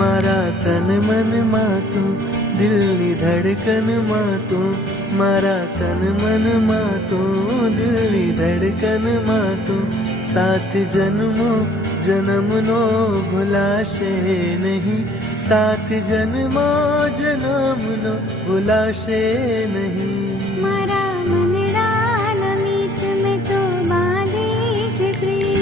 મારા તન મનમાં તું, દિલની ધડકનમાં તું, મારા તન મનમાં તું, દિલની ધડકનમાં તું, સાથ જન્મો જન્મનો ભૂલાશે નહીં, સાથ જન્મો જન્મનો ભૂલાશે નહીં. મારા મનડાના મીત મેં તો બાંધી છે પ્રીત.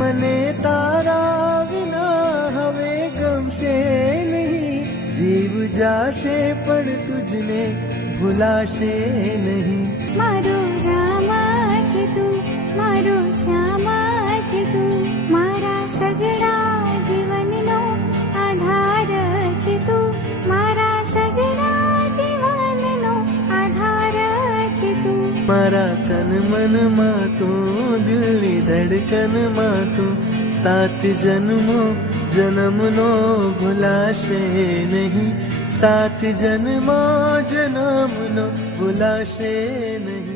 મને તારા વિના હવે ગમશે નહીં, જીવ જાશે પણ તુજને ભૂલાશે નહીં. મારો રામા છે તું, મારો શ્યામા છે તું, મારા સગડા જીવનનો આધાર છે તું, મારા સગડા જીવનનો આધાર છે તું. મારા તન મનમાં તું, દિલની ધડકનમાં તું, સાત જન્મો જન્મનો ભૂલાશે નહીં, સાત જન્મો જન્મનો ભૂલાશે નહીં.